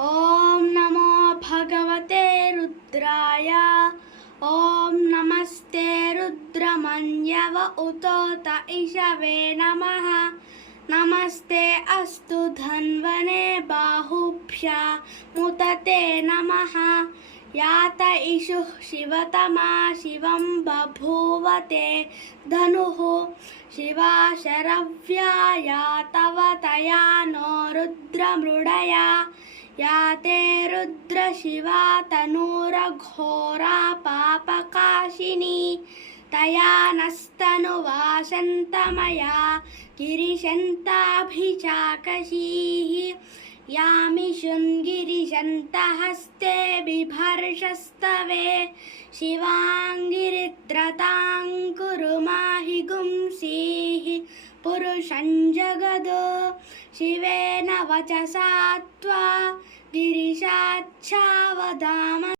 ॐ नमो भगवते रुद्राय। ॐ नमस्ते रुद्रमन्यव उतोत इषवे नमः। नमस्ते अस्तु धन्वने बाहुभ्यामुत ते नमः। यात इषुः शिवतमा शिवं बभूवते धनुः। शिवा शरव्या या तव तया नो रुद्रमृडया। या ते रुद्रशिवा तनूरघोरा पापकाशिनी। तया नस्तनुवासन्तमया गिरिशन्ताभिचाकशीः। यामिषुन्गिरिशन्तहस्ते बिभर्षस्तवे। शिवाङ्गिरित्रतां कुरु माहि गुंसीः पुरुषं जगदो। शिवेन वचसा त्वा गिरिशाच्छावदाम।